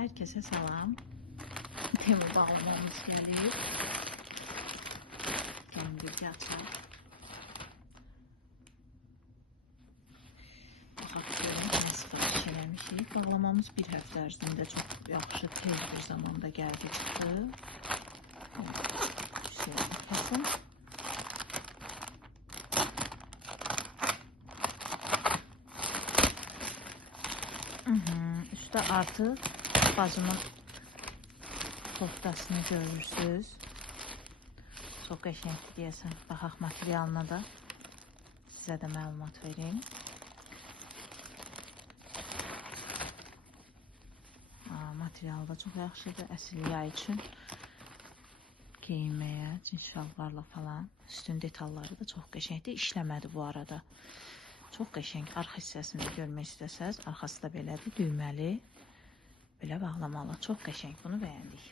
Herkese salam. Temmuz almamız gəlir. Gəlin bircə açaq. Baxaq görün, nə sifariş eləmişik. Bağlamamız bir həftə ərzində çox yaxşı, tez bir zamanda gəldi çıxdı. Baxın. Üstə artıq bacımın koftasını görürsünüz. Çox qəşəngdir deyəsən. Baxaq materialına da sizə də məlumat vereyim. Materialı da çox yaxşıdır. Əsl yay üçün geyinməyə, cins şalvarla falan. Üstün detalları da çox qəşəngdir. İşləmədi bu arada. Çox qəşəng. Arxa hissəsini görmək istəsəz, arxası da belədir, düyməli. Belə bağlamalı. Çox qəşəng. Bunu bəyəndik.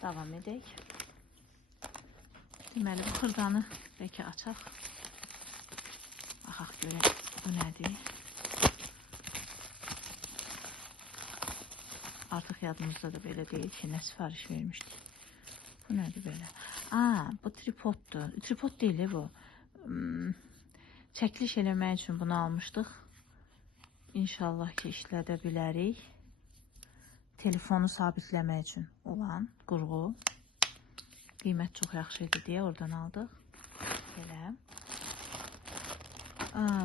Davam edək. Deməli, bu xırdanı bəlkə açaq. Baxaq görək, bu nədir? Artıq yadımızda da belə deyil ki, nə sifariş vermişdik. Bu nədir belə? Bu tripoddur. Tripod deyil bu. Çəkiliş eləmək üçün bunu almışdıq. İnşallah ki, işlədə bilərik. Telefonu sabitləmək üçün olan qurğu. Qiymət çox yaxşı idi deyə oradan aldıq. Belə.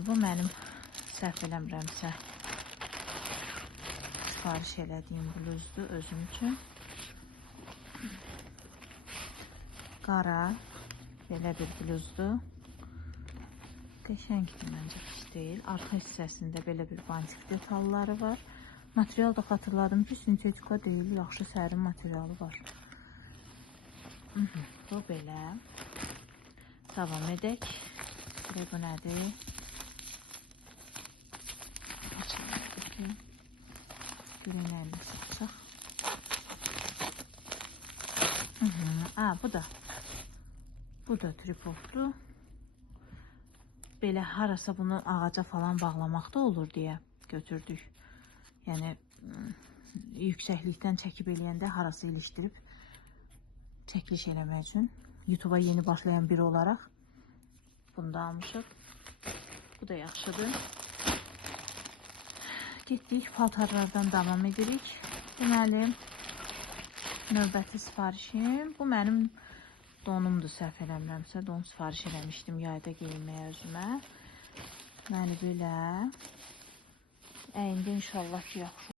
Bu mənim səhv eləmirəmsə sifariş elədiyim bluzdur özüm üçün. Qara belə bir bluzdur. Qəşəngdir, məncə pis deyil. Arxa hissəsində belə bir bantik detalları var. Material da xatırladım ki, sintetika deyil, yaxşı sərin materialı var. Bu belə. Davam edək. Bu nədir? Görünəyini satacaq. Bu da tripoddur. Belə harasa bunu ağaca falan bağlamaq da olur deyə götürdük. Yəni yüksəklikdən çəkib eləyəndə harası ilişdirib çəkiliş eləmək üçün. YouTube'a yeni başlayan biri olaraq bunu da almışıq. Bu da yaxşıdır. Getdik, paltarlardan davam edirik. Deməli, növbəti sifarişim. Bu mənim donumdur, səhv eləmirəmsə. Don sifariş eləmişdim yayda geyinməyə özümə. Deməli, belə. Əyində inşallah ki, yaxşı.